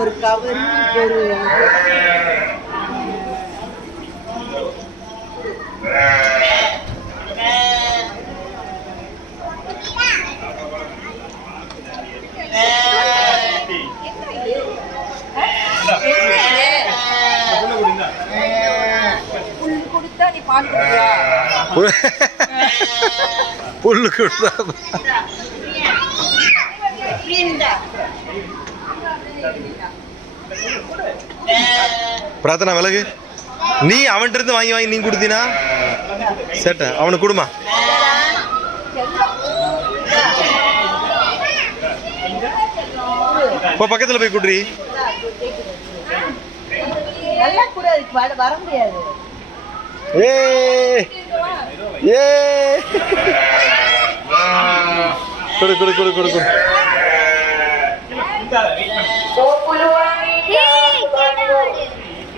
ஒரு கவர் ஒரு கொடுத்தா புல்லு கொடுத்தா பிரார்த்தனா விலகு. நீ அவன்கிட்ட இருந்து வாங்கி வாங்கி நீ கொடுத்தீனா? சேட்ட. அவனுக்கு கொடுமா. இப்போ பக்கத்தில் போய் குடுறி. ஏ ஏ கொடு கொடு கொடு கொடு கொடு.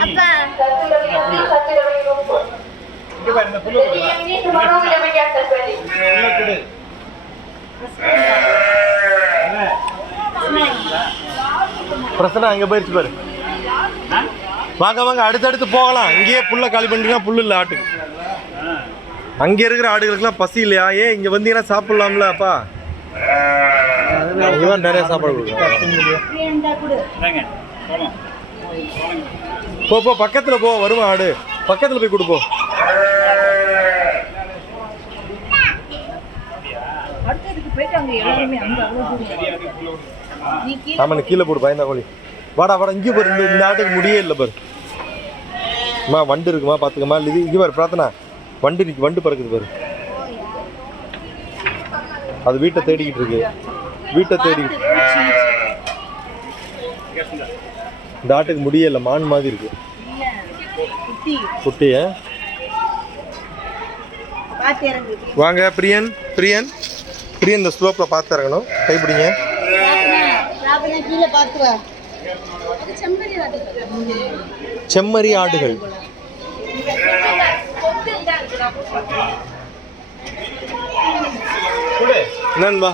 அப்பா. பிரசனா அங்கே போயிடுச்சு பாரு. வாங்க வாங்க அடுத்தடுத்து போகலாம். இங்கேயே புல்ல காலி பண்ணிக்கலாம் புல்லு இல்லை ஆட்டுக்கு அங்கே இருக்கிற ஆடுகளுக்கெல்லாம் பசி இல்லையா? ஏன் இங்கே வந்தீங்கன்னா சாப்பிடலாம்ல அப்பா. இவன் நிறைய சாப்பாடு கொடுக்கலாம் போ போ பக்கத்தில் போ வருமா ஆடு? பக்கத்தில் போய் கொடுப்போம் அடுத்ததுக்கு கீழே போடு பயந்தா கோழி. வாடா வாடா இங்கே பாரு இந்த ஆட்டுக்கு முடியே இல்லை பாரு. அம்மா வண்டு இருக்குமா பார்த்துக்கம்மா இது இங்கே பாரு பிரார்த்தனா. வண்டு நிற்கு வண்டு பறக்குது பாரு. அது வீட்டை தேடிக்கிட்டு இருக்கு. வீட்டை தேடிக்கிட்டு இந்த ஆட்டுக்கு முடியே இல்லை மான் மாதிரி இருக்கு. குட்டி. குட்டிய வாங்க பிரியன் பிரியன். பிரியன் இந்த ஸ்லோப்பில் பார்த்து இறங்கணும். கைப்பிடிங்க செம்மறி ஆடுகள். என்னன்பா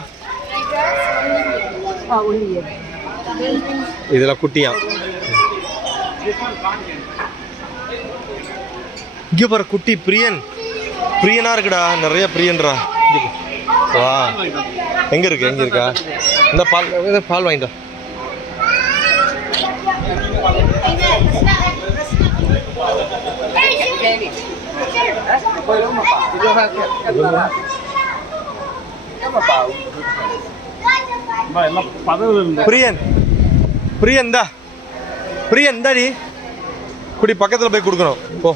இதெல்லாம் குட்டியா இங்கே பாரு குட்டி பிரியன். பிரியனா இருக்குடா நிறைய பிரியன்றா. வா. எங்க இருக்கு எங்க இருக்கா? இந்த பால் பால் வாங்கிட்டா பிரியன் பிரியன் தான் பிரியன் தாடி குடி பக்கத்துல போய் கொடுக்கணும் போ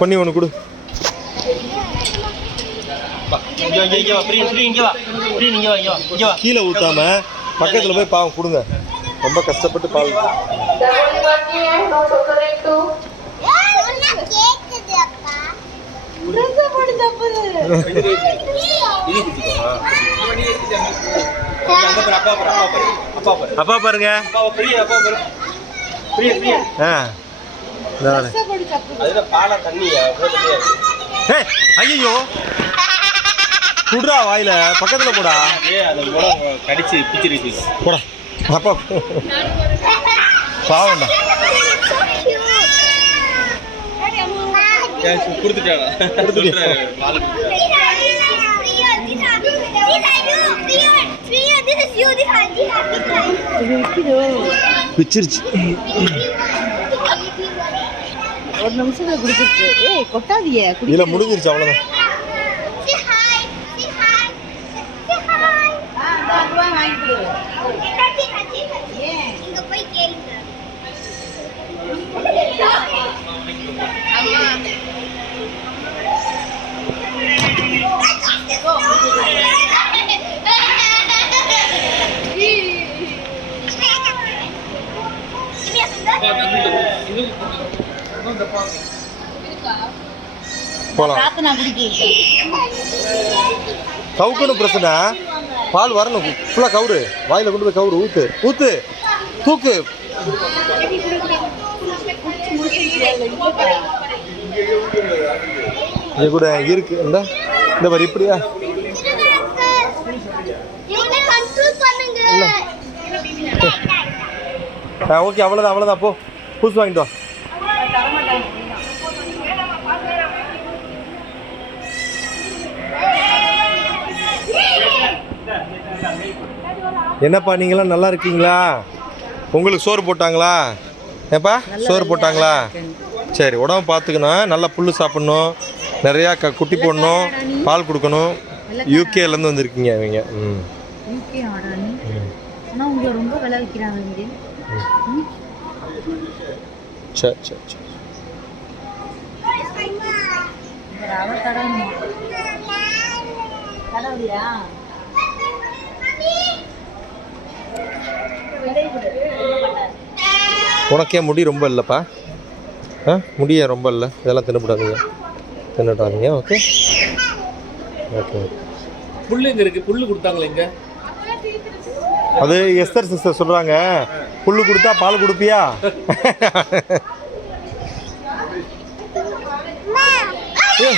பண்ணி ஒன்று கொடு கீழே ஊத்தாம பக்கத்துல போய் பாவம் கொடுங்க ரொம்ப கஷ்டப்பட்டு பால் கேக்குது அப்பா அப்பா பாருங்க ஆ. ஐயோ குடுறா வாயில. பக்கத்துல போடா. கடிச்சு பிச்சிருச்சு போடா. அப்பா. பாவம்டா. கொடுத்துட்டாடா? கொடுத்துட்டியா? பிச்சிருச்சு ஒரு நிமிஷத்துல குடிச்சிருச்சு ஏய் கொட்டாதியே குடி இதுல முடிஞ்சிருச்சு அவ்வளவுதான். குடிக்கு கவுக்கணும் பிரச்சனை. பால் வரணும். ஃபுல்லா கவுரு வாயில கொண்டு போய் கவுரு ஊத்து. ஊத்து. தூக்கு. இது கூட இருக்கு. இந்த இந்த மாதிரி இப்படியா? ஓகே அவ்வளோதான் அவ்வளோதான் போ. புதுசு வாங்கிட்டு வா. என்னப்பா நீங்களாம் நல்லா இருக்கீங்களா? உங்களுக்கு சோறு போட்டாங்களா? ஏப்பா சோறு போட்டாங்களா? சரி உடம்பு பார்த்துக்கணும். நல்லா புல் சாப்பிட்ணும். நிறையா க குட்டி போடணும். பால் கொடுக்கணும். யூகேலேருந்து வந்திருக்கீங்க இவங்க. ம். சரி சரி சரி. உனக்கே முடி ரொம்ப இல்லைப்பா? ஆ? முடிய ரொம்ப இல்லை. இதெல்லாம் தின்னுபிடாதீங்க. தின்னுடாதீங்க ஓகே ஓகே புல்லு இங்க இருக்கு. புல்லு கொடுத்தாங்களே இங்க. அது எஸ்தர் சிஸ்டர் சொல்கிறாங்க புல் கொடுத்தா பால் கொடுப்பியா? ஏ.